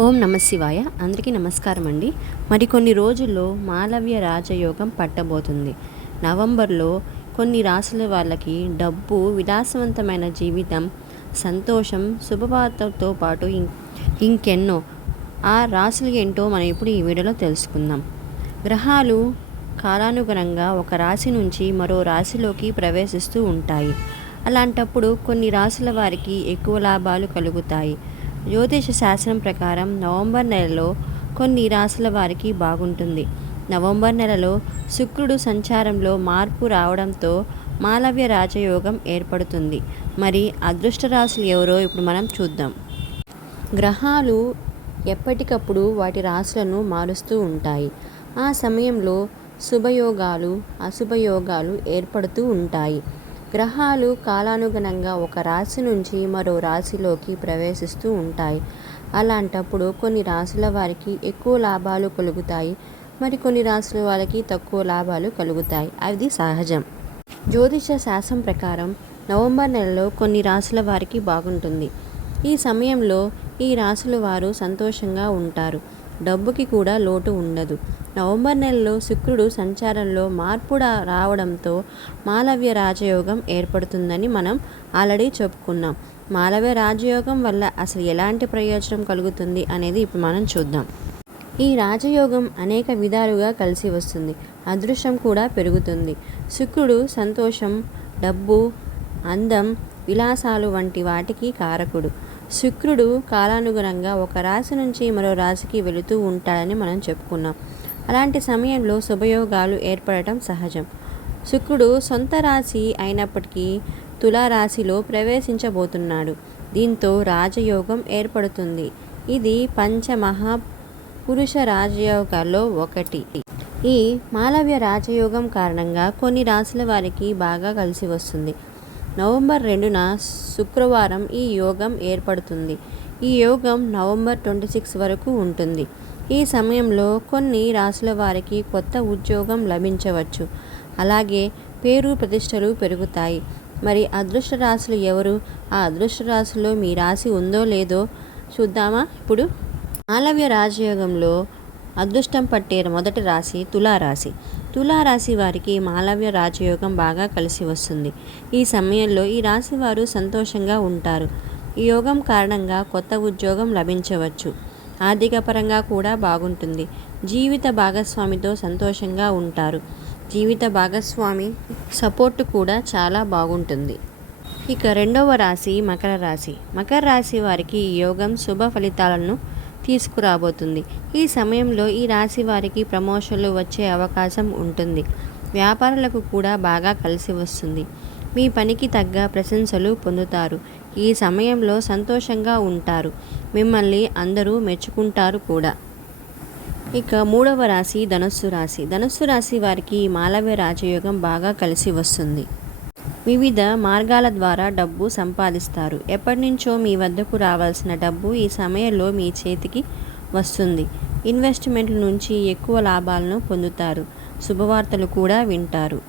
ఓం నమ శివాయ. అందరికీ నమస్కారం అండి. మరికొన్ని రోజుల్లో మాలవ్య రాజయోగం పట్టబోతుంది. నవంబర్లో కొన్ని రాసుల వాళ్ళకి డబ్బు విలాసవంతమైన జీవితం సంతోషం శుభవార్తతో పాటు ఇం- ఇంకెన్నో ఆ రాసులు ఏంటో మనం ఇప్పుడు ఈ వీడియోలో తెలుసుకుందాం. గ్రహాలు కాలానుగుణంగా ఒక రాశి నుంచి మరో రాశిలోకి ప్రవేశిస్తూ ఉంటాయి. అలాంటప్పుడు కొన్ని రాశుల వారికి ఎక్కువ లాభాలు కలుగుతాయి. జ్యోతిష శాస్త్రం ప్రకారం నవంబర్ నెలలో కొన్ని రాశుల వారికి బాగుంటుంది. నవంబర్ నెలలో శుక్రుడు సంచారంలో మార్పు రావడంతో మాలవ్య రాజయోగం ఏర్పడుతుంది. మరి అదృష్ట రాశులు ఎవరో ఇప్పుడు మనం చూద్దాం. గ్రహాలు ఎప్పటికప్పుడు వాటి రాశులను మారుస్తూ ఉంటాయి. ఆ సమయంలో శుభయోగాలు అశుభయోగాలు ఏర్పడుతూ ఉంటాయి. గ్రహాలు కాలానుగుణంగా ఒక రాశి నుంచి మరో రాశిలోకి ప్రవేశిస్తూ ఉంటాయి. అలాంటప్పుడు కొన్ని రాశుల వారికి ఎక్కువ లాభాలు కలుగుతాయి. మరి కొన్ని రాశుల వారికి తక్కువ లాభాలు కలుగుతాయి. అది సహజం. జ్యోతిష శాస్త్రం ప్రకారం నవంబర్ నెలలో కొన్ని రాశుల వారికి బాగుంటుంది. ఈ సమయంలో ఈ రాశుల వారు సంతోషంగా ఉంటారు. డబ్బుకి కూడా లోటు ఉండదు. నవంబర్ నెలలో శుక్రుడు సంచారంలో మార్పు రావడంతో మాలవ్య రాజయోగం ఏర్పడుతుందని మనం ఆల్రెడీ చెప్పుకున్నాం. మాలవ్య రాజయోగం వల్ల అసలు ఎలాంటి ప్రయోజనం కలుగుతుంది అనేది ఇప్పుడు మనం చూద్దాం. ఈ రాజయోగం అనేక విధాలుగా కలిసి వస్తుంది. అదృష్టం కూడా పెరుగుతుంది. శుక్రుడు సంతోషం డబ్బు అందం విలాసాలు వంటి వాటికి కారకుడు. శుక్రుడు కాలానుగుణంగా ఒక రాశి నుంచి మరో రాశికి వెళుతూ ఉంటాడని మనం చెప్పుకున్నాం. అలాంటి సమయంలో శుభయోగాలు ఏర్పడటం సహజం. శుక్రుడు సొంత రాశి అయినప్పటికీ తులారాశిలో ప్రవేశించబోతున్నాడు. దీంతో రాజయోగం ఏర్పడుతుంది. ఇది పంచమహా పురుష రాజయోగాల్లో ఒకటి. ఈ మాలవ్య రాజయోగం కారణంగా కొన్ని రాశుల వారికి బాగా కలిసి వస్తుంది. నవంబర్ రెండున శుక్రవారం ఈ యోగం ఏర్పడుతుంది. ఈ యోగం నవంబర్ ట్వంటీ సిక్స్ వరకు ఉంటుంది. ఈ సమయంలో కొన్ని రాశుల వారికి కొత్త ఉద్యోగం లభించవచ్చు. అలాగే పేరు ప్రతిష్టలు పెరుగుతాయి. మరి అదృష్ట రాశులు ఎవరు? ఆ అదృష్ట రాశిలో మీ రాశి ఉందో లేదో చూద్దామా ఇప్పుడు? మాలవ్య రాజయోగంలో అదృష్టం పట్టే మొదటి రాశి తులారాశి. తులారాశి వారికి మాలవ్య రాజయోగం బాగా కలిసి వస్తుంది. ఈ సమయంలో ఈ రాశి వారు సంతోషంగా ఉంటారు. ఈ యోగం కారణంగా కొత్త ఉద్యోగం లభించవచ్చు. ఆర్థికపరంగా కూడా బాగుంటుంది. జీవిత భాగస్వామితో సంతోషంగా ఉంటారు. జీవిత భాగస్వామి సపోర్ట్ కూడా చాలా బాగుంటుంది. ఇక రెండవ రాశి మకర రాశి. మకర రాశి వారికి ఈ యోగం శుభ ఫలితాలను తీసుకురాబోతుంది. ఈ సమయంలో ఈ రాశి వారికి ప్రమోషన్లు వచ్చే అవకాశం ఉంటుంది. వ్యాపారులకు కూడా బాగా కలిసి వస్తుంది. మీ పనికి తగ్గ ప్రశంసలు పొందుతారు. ఈ సమయంలో సంతోషంగా ఉంటారు. మిమ్మల్ని అందరూ మెచ్చుకుంటారు కూడా. ఇక మూడవ రాశి ధనస్సు రాశి. ధనస్సు రాశి వారికి మాలవ్య రాజయోగం బాగా కలిసి వస్తుంది. వివిధ మార్గాల ద్వారా డబ్బు సంపాదిస్తారు. ఎప్పటినుంచో మీ వద్దకు రావాల్సిన డబ్బు ఈ సమయంలో మీ చేతికి వస్తుంది. ఇన్వెస్ట్మెంట్ల నుంచి ఎక్కువ లాభాలను పొందుతారు. శుభవార్తలు కూడా వింటారు.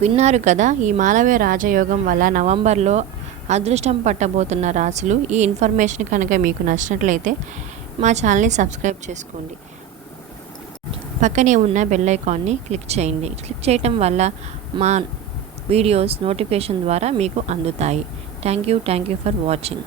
విన్నారు కదా ఈ మాలవ్య రాజయోగం వల్ల నవంబర్లో అదృష్టం పట్టబోతున్న రాశులు. ఈ ఇన్ఫర్మేషన్ కనుక మీకు నచ్చినట్లయితే మా ఛానల్ని సబ్స్క్రైబ్ చేసుకోండి. పక్కనే ఉన్న బెల్ ఐకాన్ని క్లిక్ చేయండి. క్లిక్ చేయటం వల్ల మా వీడియోస్ నోటిఫికేషన్ ద్వారా మీకు అందుతాయి. Thank you thank you for watching.